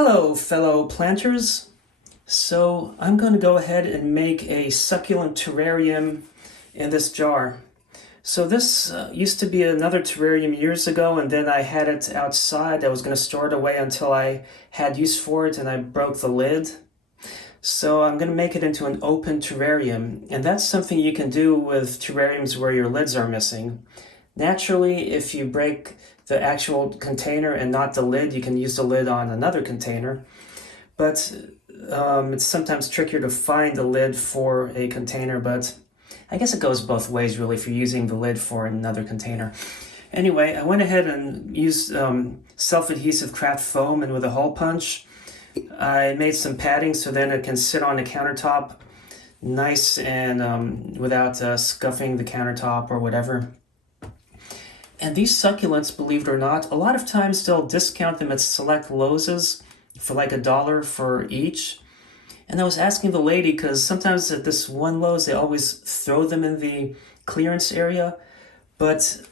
Hello, fellow planters. So I'm going to go ahead and make a succulent terrarium in this jar. So this used to be another terrarium years ago, and then I had it outside. I was going to store it away until I had use for it, and I broke the lid. So I'm going to make it into an open terrarium, and that's something you can do with terrariums where your lids are missing. Naturally, if you break the actual container and not the lid, you can use the lid on another container. But it's sometimes trickier to find the lid for a container, but I guess it goes both ways really if you're using the lid for another container. Anyway, I went ahead and used self-adhesive craft foam, and with a hole punch, I made some padding so then it can sit on the countertop nice and without scuffing the countertop or whatever. And these succulents, believe it or not, a lot of times they'll discount them at select Lowe's for like $1 for each. And I was asking the lady, because sometimes at this one Lowe's, they always throw them in the clearance area. But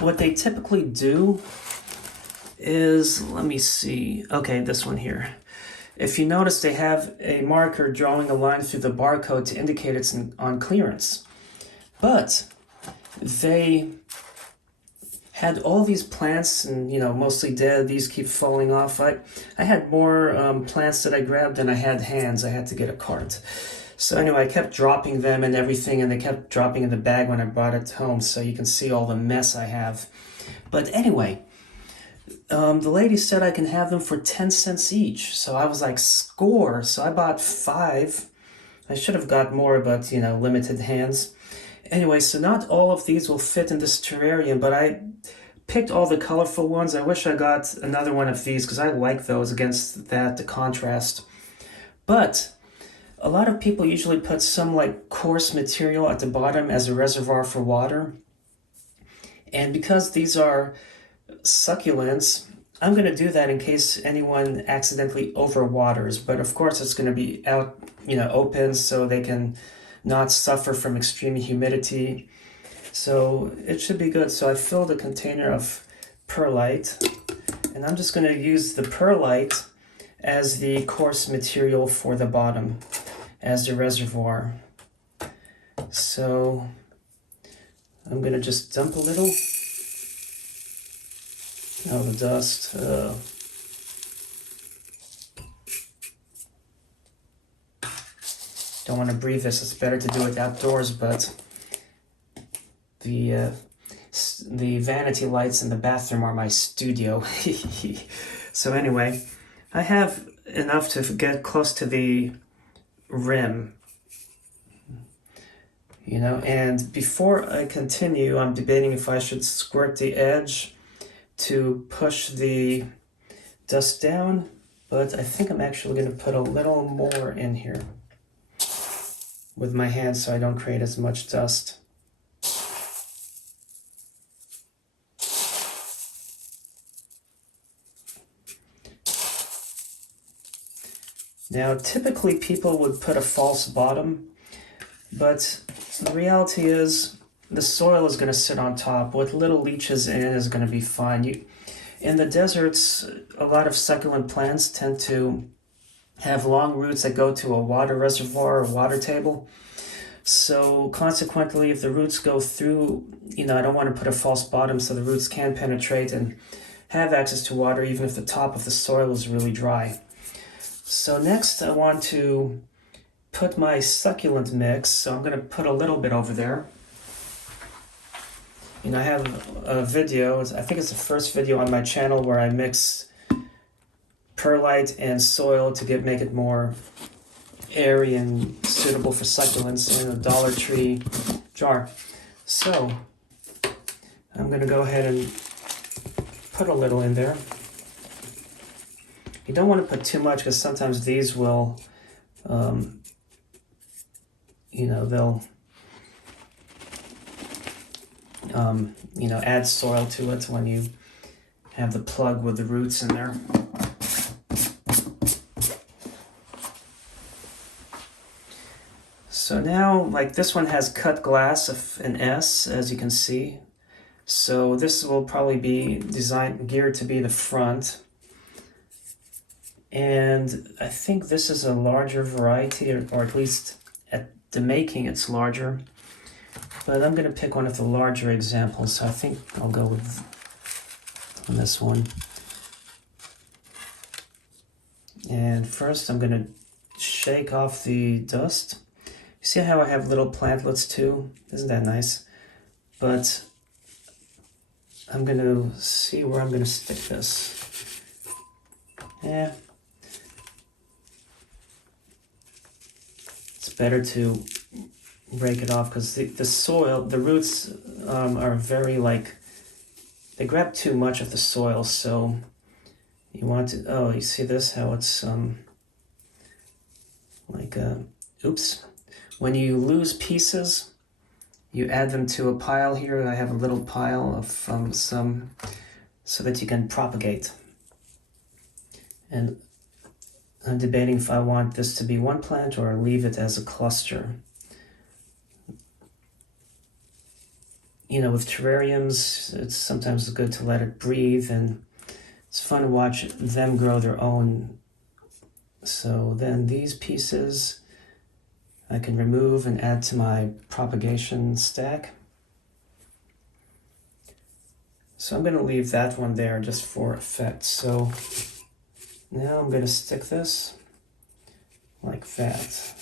what they typically do is, let me see. Okay, this one here. If you notice, they have a marker drawing a line through the barcode to indicate it's on clearance. But they had all these plants and, mostly dead. These keep falling off. I had more plants that I grabbed than I had hands. I had to get a cart. So anyway, I kept dropping them and everything, and they kept dropping in the bag when I brought it home, so you can see all the mess I have. But anyway, the lady said I can have them for 10 cents each. So I was like, score. So I bought 5. I should have got more, but, limited hands. Anyway, so not all of these will fit in this terrarium, but I picked all the colorful ones. I wish I got another one of these because I like those against the contrast. But a lot of people usually put some like coarse material at the bottom as a reservoir for water. And because these are succulents, I'm going to do that in case anyone accidentally overwaters. But of course, it's going to be out, open so they can not suffer from extreme humidity. So it should be good. So I filled a container of perlite, and I'm just going to use the perlite as the coarse material for the bottom, as the reservoir. So I'm going to just dump a little of the dust. Don't want to breathe this. It's better to do it outdoors, but the vanity lights in the bathroom are my studio. So anyway, I have enough to get close to the rim, and before I continue, I'm debating if I should squirt the edge to push the dust down, but I think I'm actually going to put a little more in here with my hands so I don't create as much dust. Now, typically people would put a false bottom, but the reality is the soil is going to sit on top. What little leaches in is going to be fine. In the deserts, a lot of succulent plants tend to have long roots that go to a water reservoir or water table. So consequently, if the roots go through, I don't want to put a false bottom so the roots can penetrate and have access to water even if the top of the soil is really dry. So next I want to put my succulent mix. So I'm going to put a little bit over there. I have a video, I think it's the first video on my channel where I mix perlite and soil to make it more airy and suitable for succulents in a Dollar Tree jar. So I'm going to go ahead and put a little in there. You don't want to put too much because sometimes these will, they'll, add soil to it when you have the plug with the roots in there. So now, like this one has cut glass of an S, as you can see. So this will probably be geared to be the front. And I think this is a larger variety, or at least at the making it's larger. But I'm going to pick one of the larger examples, so I think I'll go with on this one. And first I'm going to shake off the dust. You see how I have little plantlets too? Isn't that nice? But I'm going to see where I'm going to stick this. Yeah. It's better to break it off because the soil, the roots are very they grab too much of the soil, so you want to, oh, you see this, how it's oops. When you lose pieces, you add them to a pile here. I have a little pile of some, so that you can propagate. And I'm debating if I want this to be one plant or leave it as a cluster. You know, with terrariums, it's sometimes good to let it breathe, and it's fun to watch them grow their own. So then these pieces I can remove and add to my propagation stack. So I'm going to leave that one there just for effect. So now I'm going to stick this like that.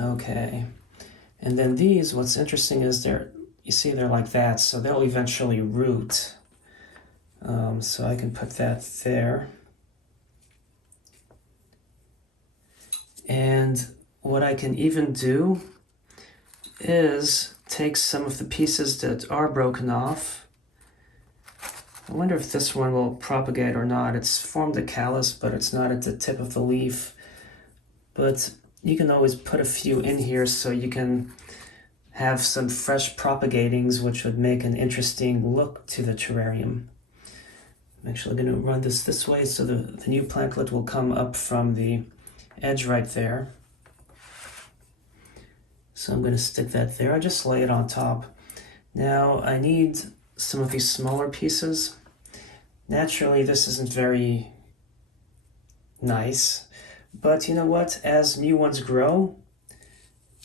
Okay, and then these, what's interesting is you see they're like that, so they'll eventually root. So I can put that there. And what I can even do is take some of the pieces that are broken off. I wonder if this one will propagate or not. It's formed a callus, but it's not at the tip of the leaf. But you can always put a few in here so you can have some fresh propagatings, which would make an interesting look to the terrarium. I'm actually going to run this way so the new plantlet will come up from the edge right there. So I'm going to stick that there. I just lay it on top. Now I need some of these smaller pieces. Naturally, this isn't very nice. But you know what? As new ones grow,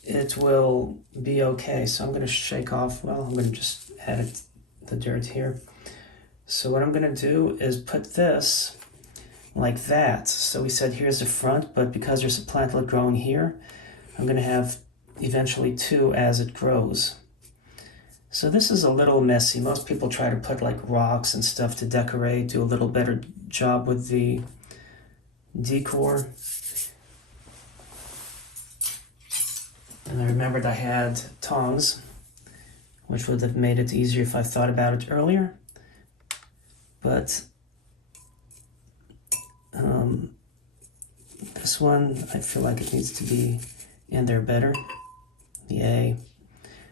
it will be okay. So I'm going to shake off, well, I'm going to just add the dirt here. So what I'm going to do is put this like that. So we said here's the front, but because there's a plantlet growing here, I'm going to have eventually two as it grows. So this is a little messy. Most people try to put like rocks and stuff to decorate, do a little better job with the decor. And I remembered I had tongs, which would have made it easier if I thought about it earlier. But this one, I feel like it needs to be in there better. Yay.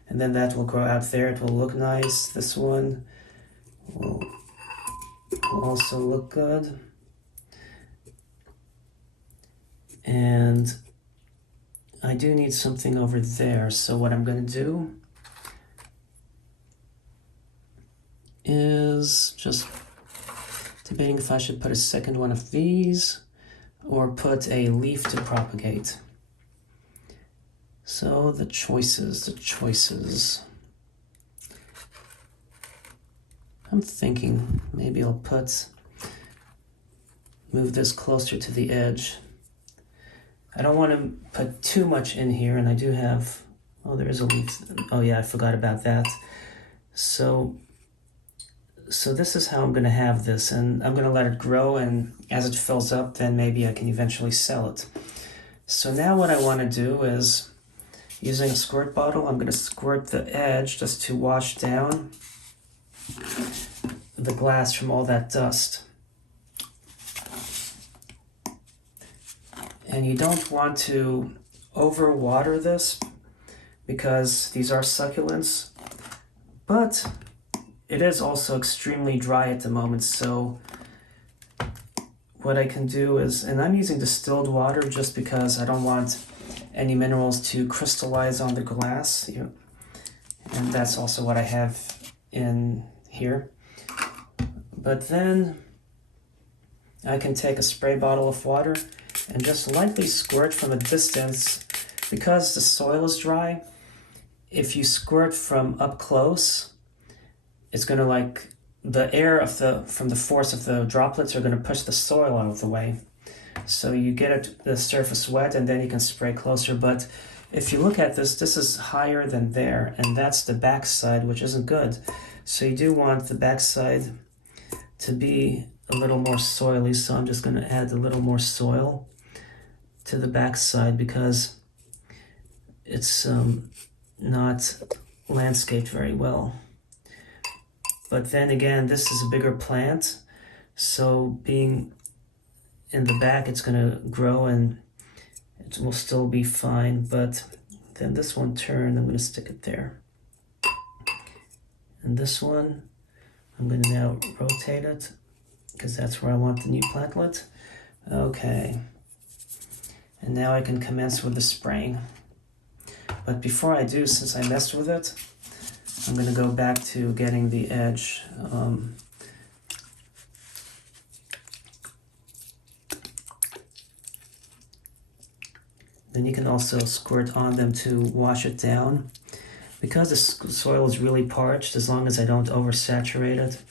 And then that will grow out there. It will look nice. This one will also look good. And I do need something over there. So what I'm going to do is just debating if I should put a second one of these or put a leaf to propagate. So the choices. I'm thinking maybe I'll move this closer to the edge. I don't want to put too much in here, and I do have, oh, there is a leaf. Oh yeah, I forgot about that. So this is how I'm going to have this, and I'm going to let it grow, and as it fills up, then maybe I can eventually sell it. So now what I want to do is, using a squirt bottle, I'm going to squirt the edge just to wash down the glass from all that dust. And you don't want to overwater this because these are succulents, but it is also extremely dry at the moment, so what I can do is, and I'm using distilled water just because I don't want any minerals to crystallize on the glass. And that's also what I have in here. But then I can take a spray bottle of water and just lightly squirt from a distance. Because the soil is dry, if you squirt from up close, it's going to the air from the force of the droplets are going to push the soil out of the way. So you get the surface wet and then you can spray closer. But if you look at this is higher than there, and that's the backside, which isn't good. So you do want the backside to be a little more soily. So I'm just going to add a little more soil to the backside because it's not landscaped very well. But then again, this is a bigger plant, so being in the back, it's going to grow and it will still be fine. But then this one turned, I'm going to stick it there. And this one, I'm going to now rotate it because that's where I want the new plantlet. Okay. And now I can commence with the spraying. But before I do, since I messed with it, I'm going to go back to getting the edge. Then you can also squirt on them to wash it down. Because the soil is really parched, as long as I don't oversaturate it,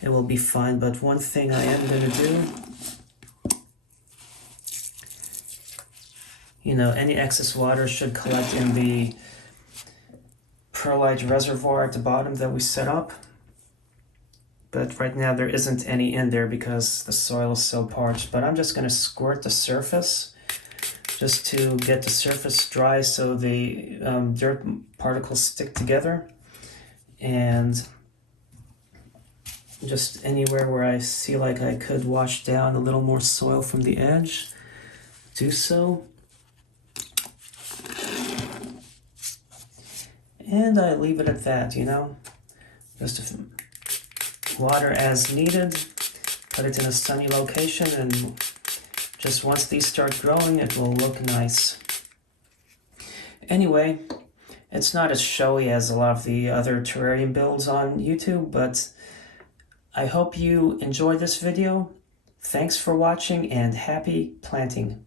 it will be fine. But one thing I am going to do, any excess water should collect in the perlite reservoir at the bottom that we set up. But right now there isn't any in there because the soil is so parched. But I'm just going to squirt the surface just to get the surface dry so the dirt particles stick together. And just anywhere where I see like I could wash down a little more soil from the edge, do so. And I leave it at that, just water as needed, put it in a sunny location, and just once these start growing, it will look nice. Anyway, it's not as showy as a lot of the other terrarium builds on YouTube, but I hope you enjoyed this video. Thanks for watching and happy planting.